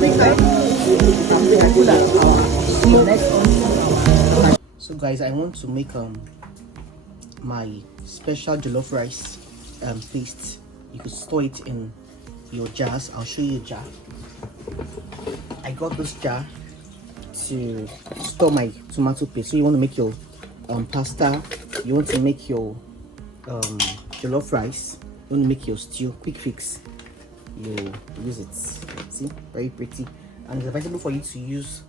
So guys, I want to make my special jollof rice paste. You could store it in your jars. I'll show you a jar. I got this jar to store my tomato paste. So you want to make your pasta, you want to make your jollof rice, you want to make your stew, quick fix, you use it. See, very pretty, and it's advisable for you to use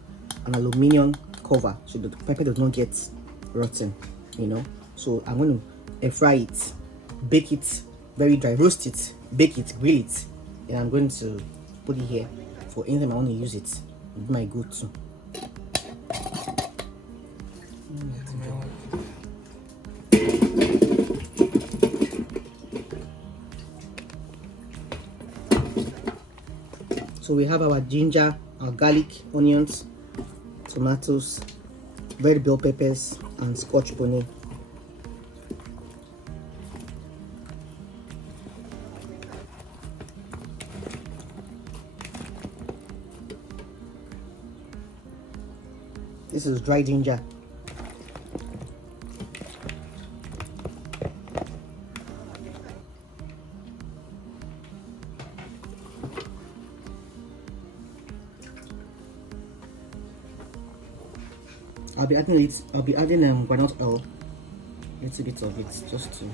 an aluminium cover so that the pepper does not get rotten, you know. So I'm going to air fry it, bake it very dry, roast it, bake it, grill it, and I'm going to put it here for anytime I want to use it. It'll be my go-to. So we have our ginger, our garlic, onions, tomatoes, red bell peppers, and scotch bonnet. This is dry ginger. I'll be adding granite oil, a little bit of it, just to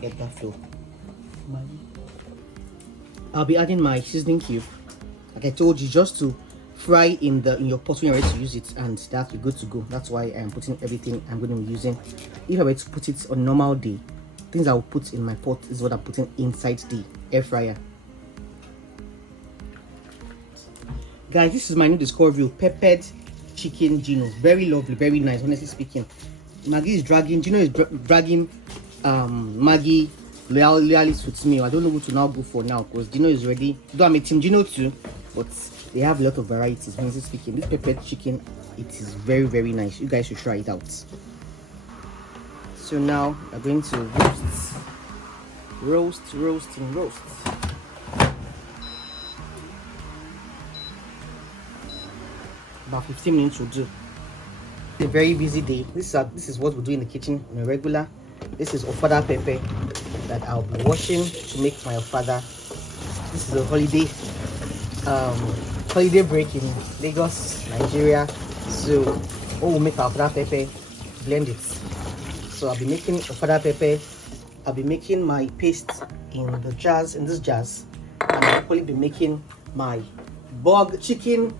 get that flow. I'll be adding my seasoning cube, like I told you, just to fry in your pot when you're ready to use it, and that you're good to go. That's why I'm putting everything I'm going to be using. If I were to put it on normal day, things I will put in my pot is what I'm putting inside the air fryer. Guys, this is my new discovery, peppered chicken Gino. Very lovely, very nice, honestly speaking. Maggi is dragging, Gino is dragging Maggi loyally with me. I don't know who to now go for now, because Gino is ready. Though I'm a team Gino too, but they have a lot of varieties, honestly speaking. This peppered chicken, it is very, very nice. You guys should try it out. So now we're going to roast. About 15 minutes will do. A very busy day. This is what we do in the kitchen on a regular. This is ofada pepper that I'll be washing to make my ofada. This is a holiday break in Lagos, Nigeria. So what we'll make our ofada pepper, blend it. So I'll be making ofada pepper. I'll be making my paste in these jars, and I'll probably be making my chicken.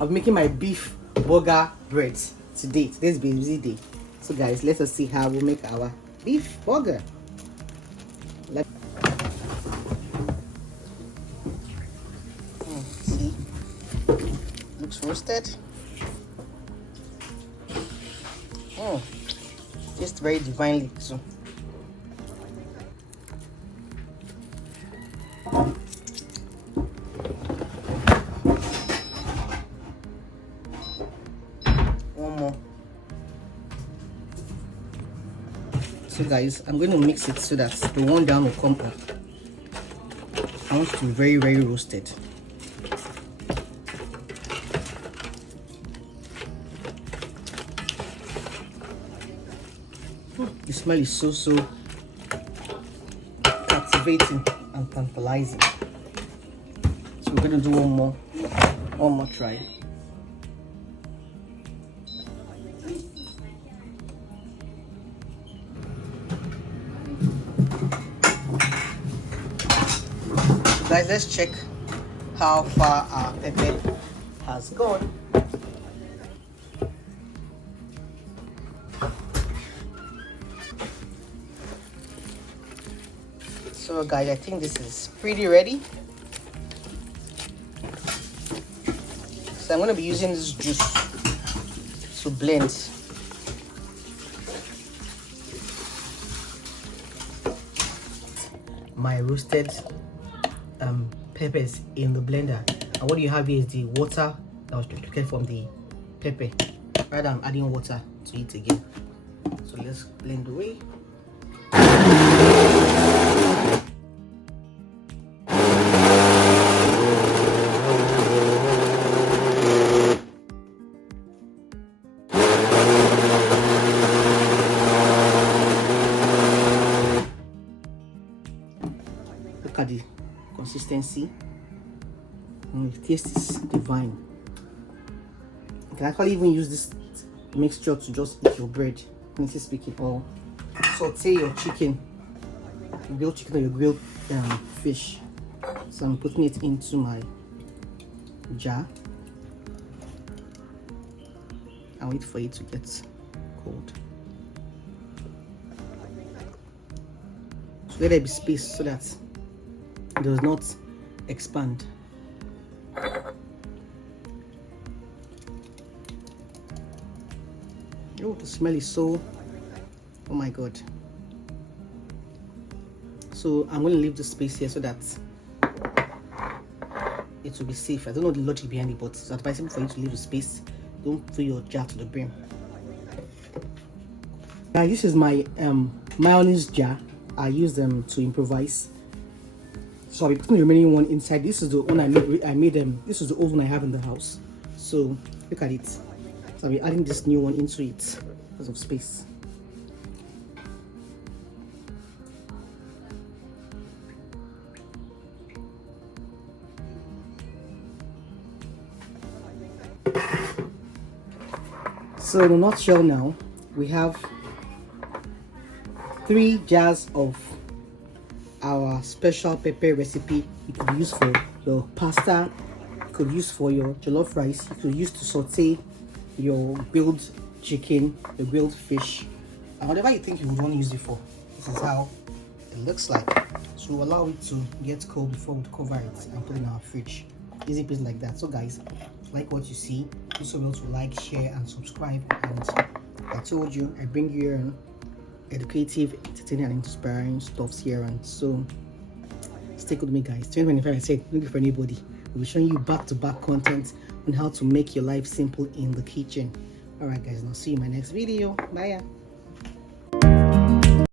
I'll be making my beef burger bread today. Today's been a busy day. So guys, let us see how we make our beef burger. See, looks roasted. Tastes very divinely too. So guys, I'm going to mix it so that the one down will come up. I want it to be very, very roasted. The smell is so captivating and tantalizing. So we're going to do one more try. Guys, let's check how far our pepper has gone. So guys, I think this is pretty ready. So I'm going to be using this juice to blend. My roasted peppers in the blender, and what you have here is the water that was prepared from the pepper. Rather, I'm adding water to it again. So let's blend away. Look at the consistency. And the taste is divine. You can actually even use this mixture to just eat your bread, honestly speaking, or saute your chicken, grilled chicken or your grilled fish. So I'm putting it into my jar and wait for it to get cold. So let there be space so that it does not expand. Oh, the smell is so, oh my god. So I'm going to leave the space here so that it will be safe. I don't know the logic behind it, but it's advisable for you to leave the space. Don't fill your jar to the brim. Now this is my mayonnaise jar. I use them to improvise. So I'll be putting the remaining one inside. This is the one I made them. This is the oven I have in the house. So look at it. So I'll be adding this new one into it because of space. So in a nutshell now, we have 3 jars of our special pepper recipe. You could use for your pasta, you could use for your jollof rice, you could use to saute your grilled chicken, your grilled fish, and whatever you think you would want to use it for. This is how it looks like. So we'll allow it to get cold before we cover it and put it in our fridge. Easy peasy like that. So guys, like what you see, do so well to like, share and subscribe. And I told you, I bring you educative, entertaining and inspiring stuffs here, and so stick with me guys. 2025, I said looking for anybody. We'll be showing you back-to-back content on how to make your life simple in the kitchen. All right guys, and I'll see you in my next video. Bye.